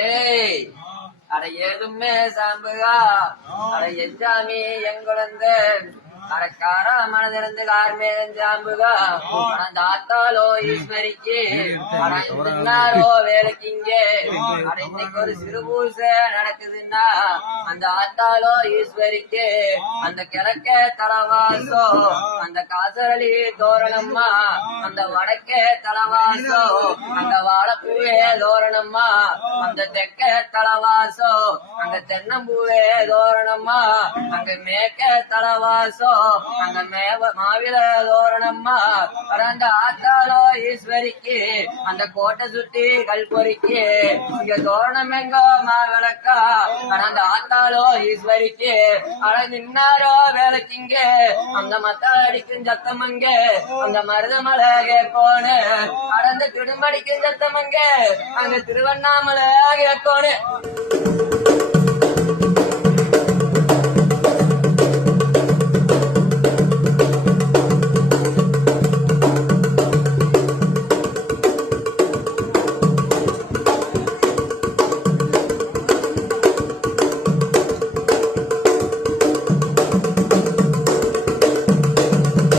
ஏய் அட ஏதுமே சாம்புகா அட எஞ்சாமி எங்குழந்து அடக்கார மனதிருந்து கார்மேஞ்சாம்புகா அந்த ஆத்தாலோ ஈஸ்வரிக்கு அடோ வேலைக்கு இங்கே அட இன்னைக்கு ஒரு சிறு பூச நடக்குதுன்னா அந்த ஆத்தாலோ ஈஸ்வரிக்கு அந்த கிழக்க தலவாசோ அந்த காசரளி தோரணம்மா அந்த வடக்கே தலவாசோ அந்த வாழைப்பூவே தோரணம்மா அந்த தெற்க தலவாசோ அங்க தென்னம்பூவே தோரணம்மா அங்க மேற்க தலவாசோ அங்க மாவில தோரணம்மா அந்த ஆத்தாலோ ஈஸ்வரிக்கு அந்த கோட்டை சுத்தி கல்பொறிக்கு இங்க தோரணம் எங்கோ மாவிளக்கா அந்த ஆத்தாலோ ஈஸ்வரிக்கு அட நின்னாரோ வேலைக்குங்க அந்த மத்த அடிக்கும் சத்தமங்க அந்த மருதமலை கேட்போனு அடந்த திருமடிக்கும் சத்தமங்க அங்க திருவண்ணாமலை கேட்போனு